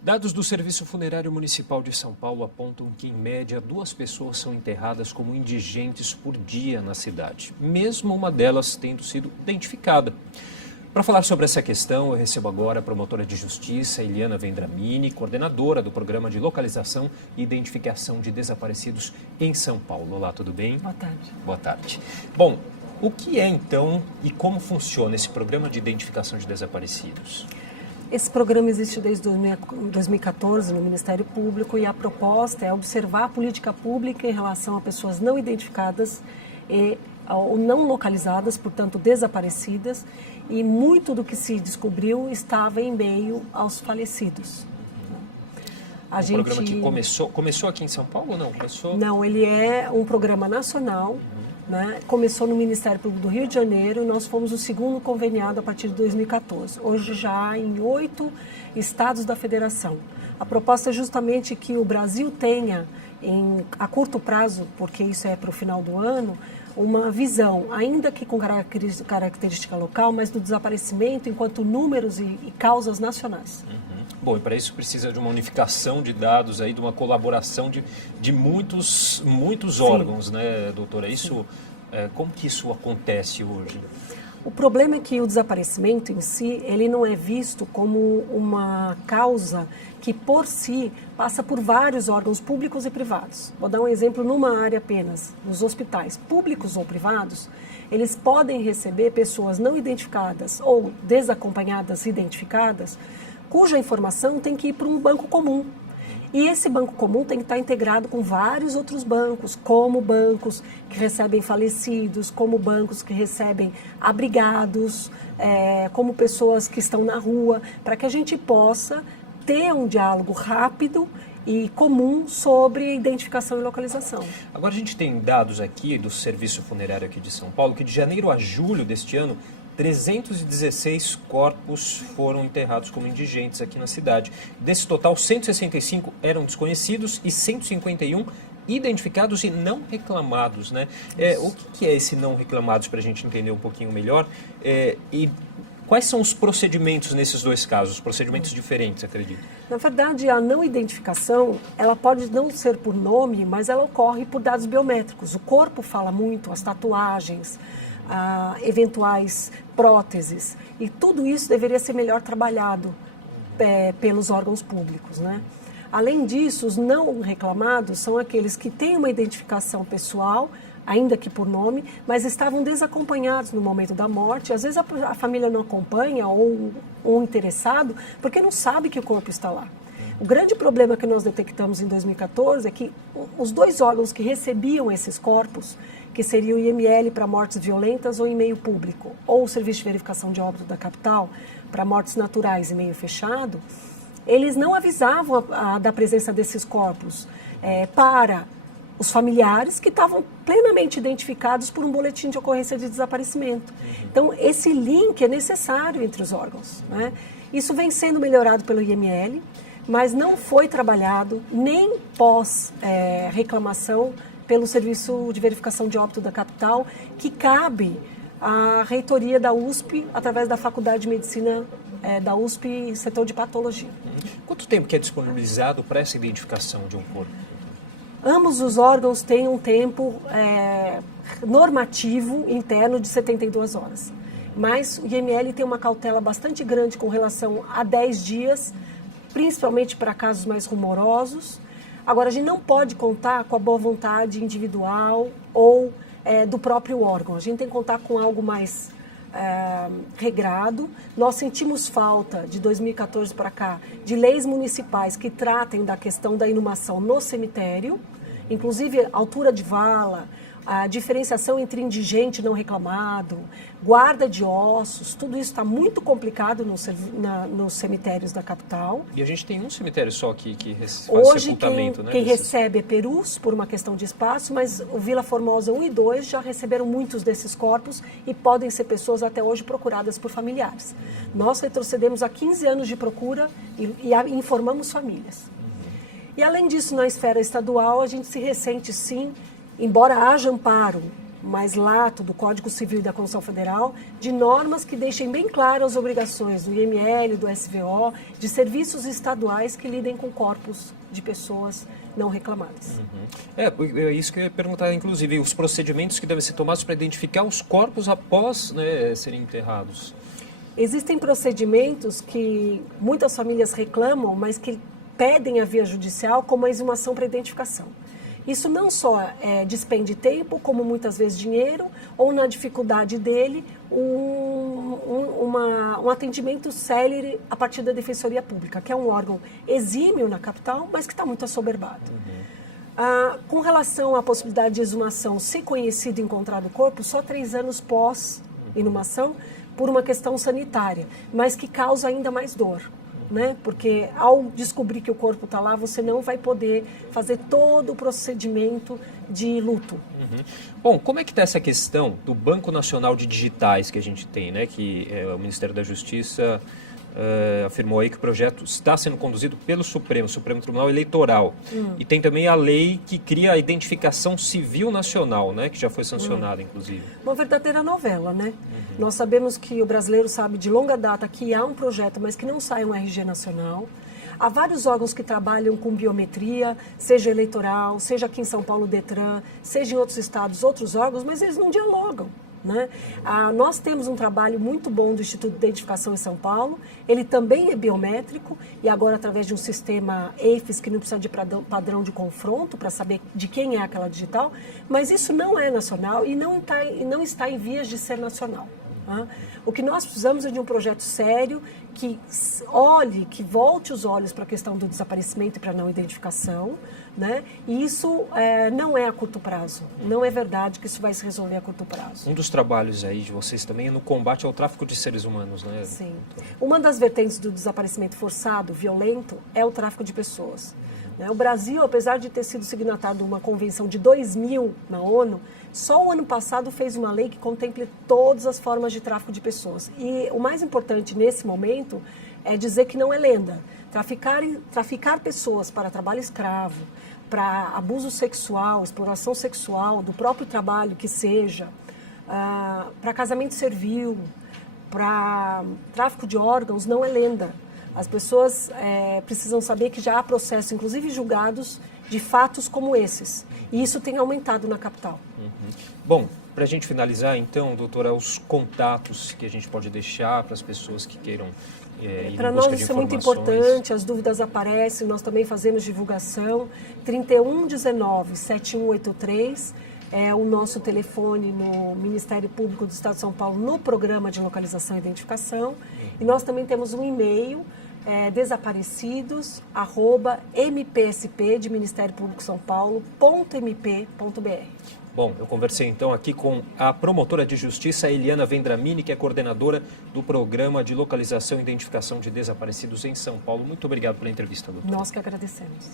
Dados do Serviço Funerário Municipal de São Paulo apontam que, em média, 2 pessoas são enterradas como indigentes por dia na cidade, mesmo uma delas tendo sido identificada. Para falar sobre essa questão, eu recebo agora a promotora de justiça, Eliana Vendramini, coordenadora do Programa de Localização e Identificação de Desaparecidos em São Paulo. Olá, tudo bem? Boa tarde. Boa tarde. Bom, o que é então e como funciona esse Programa de Identificação de Desaparecidos? Esse programa existe desde 2014 no Ministério Público e a proposta é observar a política pública em relação a pessoas não identificadas ou não localizadas, portanto desaparecidas, e muito do que se descobriu estava em meio aos falecidos. Programa que começou aqui em São Paulo ou não? Não, ele é um programa nacional. Né? Começou no Ministério Público do Rio de Janeiro e nós fomos o segundo conveniado a partir de 2014. Hoje já em 8 estados da federação. A proposta é justamente que o Brasil tenha, a curto prazo, porque isso é para o final do ano, uma visão, ainda que com característica local, mas do desaparecimento enquanto números e causas nacionais. Bom, e para isso precisa de uma unificação de dados, aí, de uma colaboração de muitos órgãos, né, doutora? Isso, como que isso acontece hoje? O problema é que o desaparecimento em si, ele não é visto como uma causa que, por si, passa por vários órgãos públicos e privados. Vou dar um exemplo numa área apenas, nos hospitais públicos ou privados, eles podem receber pessoas não identificadas ou desacompanhadas identificadas, cuja informação tem que ir para um banco comum. E esse banco comum tem que estar integrado com vários outros bancos, como bancos que recebem falecidos, como bancos que recebem abrigados, como pessoas que estão na rua, para que a gente possa ter um diálogo rápido e comum sobre identificação e localização. Agora a gente tem dados aqui do Serviço Funerário aqui de São Paulo, que de janeiro a julho deste ano, 316 corpos foram enterrados como indigentes aqui na cidade. Desse total, 165 eram desconhecidos e 151 identificados e não reclamados, né? O que é esse não reclamados, para a gente entender um pouquinho melhor? E quais são os procedimentos nesses dois casos? Procedimentos diferentes, acredito. Na verdade, a não identificação, ela pode não ser por nome, mas ela ocorre por dados biométricos. O corpo fala muito, as tatuagens, eventuais próteses, e tudo isso deveria ser melhor trabalhado pelos órgãos públicos, né? Além disso, os não reclamados são aqueles que têm uma identificação pessoal, ainda que por nome, mas estavam desacompanhados no momento da morte. Às vezes a família não acompanha ou o interessado, porque não sabe que o corpo está lá. O grande problema que nós detectamos em 2014 é que os dois órgãos que recebiam esses corpos, que seria o IML para mortes violentas ou em meio público, ou o Serviço de Verificação de Óbito da capital para mortes naturais em meio fechado, eles não avisavam da presença desses corpos para os familiares que estavam plenamente identificados por um boletim de ocorrência de desaparecimento. Então, esse link é necessário entre os órgãos, né? Isso vem sendo melhorado pelo IML, mas não foi trabalhado nem pós-reclamação pelo Serviço de Verificação de Óbito da capital, que cabe à reitoria da USP, através da Faculdade de Medicina da USP, setor de patologia. Quanto tempo que é disponibilizado para essa identificação de um corpo? Ambos os órgãos têm um tempo normativo interno de 72 horas. Mas o IML tem uma cautela bastante grande com relação a 10 dias, principalmente para casos mais rumorosos. Agora, a gente não pode contar com a boa vontade individual ou do próprio órgão. A gente tem que contar com algo mais regrado. Nós sentimos falta, de 2014 para cá, de leis municipais que tratem da questão da inumação no cemitério, inclusive altura de vala, a diferenciação entre indigente e não reclamado, guarda de ossos, tudo isso está muito complicado nos cemitérios da capital. E a gente tem um cemitério só que faz hoje sepultamento, né? Quem recebe é Perus, por uma questão de espaço, mas o Vila Formosa 1 e 2 já receberam muitos desses corpos e podem ser pessoas até hoje procuradas por familiares. Nós retrocedemos a 15 anos de procura e informamos famílias. E além disso, na esfera estadual, a gente se ressente sim, embora haja amparo mais lato do Código Civil e da Constituição Federal, de normas que deixem bem claras as obrigações do IML, do SVO, de serviços estaduais que lidem com corpos de pessoas não reclamadas. É isso que eu ia perguntar, inclusive, os procedimentos que devem ser tomados para identificar os corpos após, né, serem enterrados. Existem procedimentos que muitas famílias reclamam, mas que pedem a via judicial, como a exumação para identificação. Isso não só despende tempo, como muitas vezes dinheiro, ou na dificuldade dele, um atendimento célere a partir da Defensoria Pública, que é um órgão exímio na capital, mas que está muito assoberbado. Com relação à possibilidade de exumação, se conhecido e encontrado o corpo, só 3 anos pós-inumação, por uma questão sanitária, mas que causa ainda mais dor. Né? Porque ao descobrir que o corpo está lá, você não vai poder fazer todo o procedimento de luto. Bom, como é que está essa questão do Banco Nacional de Digitais que a gente tem, né? Que o Ministério da Justiça afirmou aí que o projeto está sendo conduzido pelo Supremo Tribunal Eleitoral. E tem também a lei que cria a identificação civil nacional, né? Que já foi sancionada, inclusive. Uma verdadeira novela, né? Nós sabemos que o brasileiro sabe de longa data que há um projeto, mas que não sai um RG nacional. Há vários órgãos que trabalham com biometria, seja eleitoral, seja aqui em São Paulo, Detran, seja em outros estados, outros órgãos, mas eles não dialogam. Né? Nós temos um trabalho muito bom do Instituto de Identificação em São Paulo, ele também é biométrico e agora através de um sistema EIFES que não precisa de padrão de confronto para saber de quem é aquela digital, mas isso não é nacional e não está em vias de ser nacional. O que nós precisamos é de um projeto sério que volte os olhos para a questão do desaparecimento e para a não identificação, né? E isso não é a curto prazo. Não é verdade que isso vai se resolver a curto prazo. Um dos trabalhos aí de vocês também é no combate ao tráfico de seres humanos, né? Sim. Uma das vertentes do desaparecimento forçado, violento, é o tráfico de pessoas. O Brasil, apesar de ter sido signatário de uma convenção de 2000 na ONU, só o ano passado fez uma lei que contemple todas as formas de tráfico de pessoas. E o mais importante nesse momento é dizer que não é lenda. Traficar pessoas para trabalho escravo, para abuso sexual, exploração sexual, do próprio trabalho que seja, para casamento servil, para tráfico de órgãos, não é lenda. As pessoas precisam saber que já há processos, inclusive julgados, de fatos como esses. E isso tem aumentado na capital. Bom, para a gente finalizar, então, doutora, os contatos que a gente pode deixar para as pessoas que queiram ir para em busca nós de isso é muito informações. importante, as dúvidas aparecem, nós também fazemos divulgação. 3119-7183 é o nosso telefone no Ministério Público do Estado de São Paulo, no Programa de Localização e Identificação. E nós também temos um e-mail, desaparecidos@mpsp de Ministério Público São Paulo.mp.br. Bom, eu conversei então aqui com a promotora de justiça Eliana Vendramini, que é coordenadora do Programa de Localização e Identificação de Desaparecidos em São Paulo. Muito obrigado pela entrevista, doutora. Nós que agradecemos.